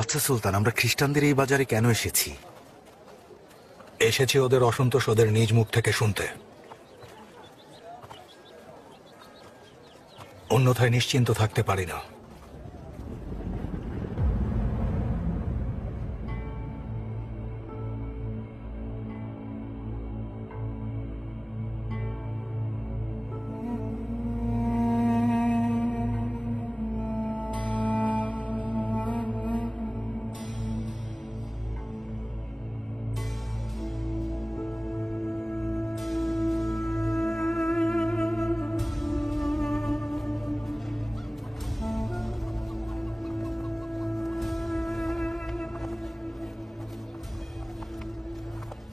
আচ্ছা সুলতান, আমরা খ্রিস্টানদের এই বাজারে কেন এসেছি? এসেছি ওদের অসন্তোষ ওদের নিজ মুখ থেকে শুনতে। অন্যথায় নিশ্চিন্ত থাকতে পারি না।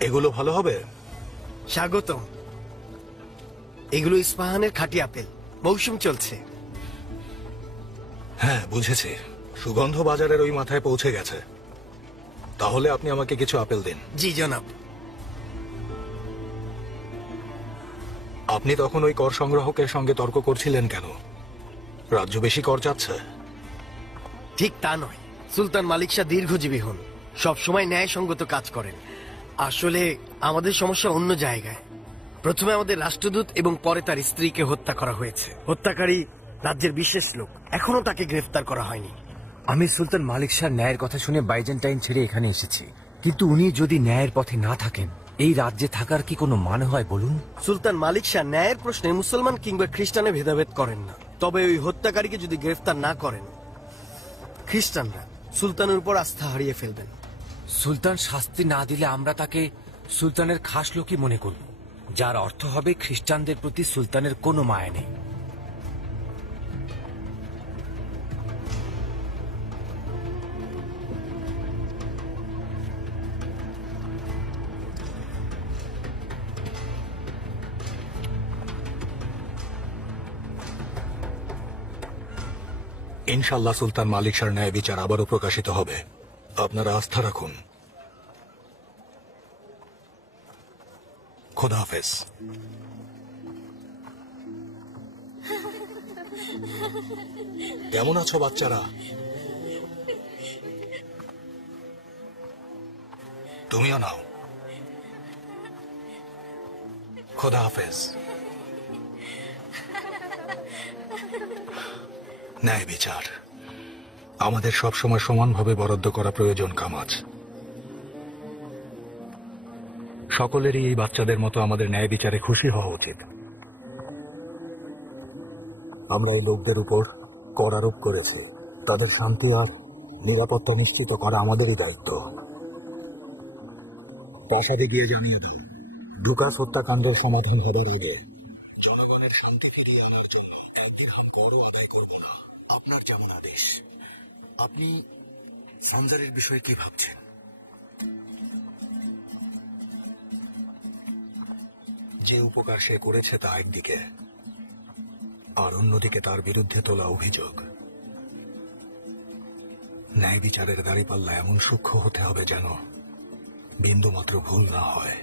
এগুলো ভালো হবে। স্বাগতম। এগুলো ইস্পাহানের খাঁটি আপেল, মৌসুম চলছে। হ্যাঁ, বুঝেছি। সুগন্ধ বাজারের ওই মাথায় পৌঁছে গেছে। তাহলে আপনি আমাকে কিছু আপেল দিন। জি জনাব। আপনি তখন ওই কর সংগ্রাহকের সঙ্গে তর্ক করছিলেন কেন? রাজ্য বেশি কর চাচ্ছে? ঠিক তা নয়, সুলতান মালিক শাহ দীর্ঘজীবী হন, সবসময় ন্যায়সঙ্গত কাজ করেন। আসলে আমাদের সমস্যা অন্য জায়গায়। প্রথমে আমাদের রাষ্ট্রদূত এবং পরে তার স্ত্রীকে হত্যা করা হয়েছে। হত্যাকারী রাজ্যের বিশেষ লোক, এখনো তাকে গ্রেফতার করা হয়নি। আমি সুলতান মালিক শাহ ন্যায়ের কথা শুনে বাইজেন্টাইন ছেড়ে এখানে এসেছি, কিন্তু উনি যদি ন্যায়ের পথে না থাকেন এই রাজ্যে থাকার কি কোনো মানে হয় বলুন? সুলতান মালিক শাহ ন্যায়ের প্রশ্নে মুসলমান কিংবা খ্রিস্টানে ভেদাভেদ করেন না। তবে ওই হত্যাকারীকে যদি গ্রেফতার না করেন, খ্রিস্টানরা সুলতানের উপর আস্থা হারিয়ে ফেলবেন। সুলতান শাস্তি না দিলে আমরা তাকে সুলতানের খাস লোকই মনে করব, যার অর্থ হবে খ্রিস্টানদের প্রতি সুলতানের কোনো মায়া নেই। ইনশাল্লাহ সুলতান মালিক শাহর ন্যায় বিচার আবারও প্রকাশিত হবে। আপনারা আস্থা রাখুন। খোদা হাফেজ। কেমন আছো বাচ্চারা? তুমিও নাও। খোদা হাফেজ। ন্যায় বিচার আমাদের সবসময় সমানভাবে বরাদ্দ করা প্রয়োজন। কামাজ, সকলেরই এই বাচ্চাদের মতো আমাদের ন্যায় বিচারে খুশি হওয়া উচিত। আমরা এই লোকদের উপর কর আরোপ করেছি, তাদের শান্তি আর নিরাপত্তা নিশ্চিত করা আমাদেরই দায়িত্ব। প্রাসাদে গিয়ে জানিয়ে দাও, লুকাস হত্যাকাণ্ডের সমাধান হবার আগে জনগণের শান্তি ফিরিয়ে আনার জন্য একদিন বড় আদায় করব না। আপনার যেমন আদেশ। আপনি সঞ্জারের বিষয়ে কি ভাবছেন? যে উপকার সে করেছে তা একদিকে, আর অন্যদিকে তার বিরুদ্ধে তোলা অভিযোগ। ন্যায় বিচারের দাঁড়িপাল্লা এমন সূক্ষ্ম হতে হবে যেন বিন্দুমাত্র ভুল না হয়।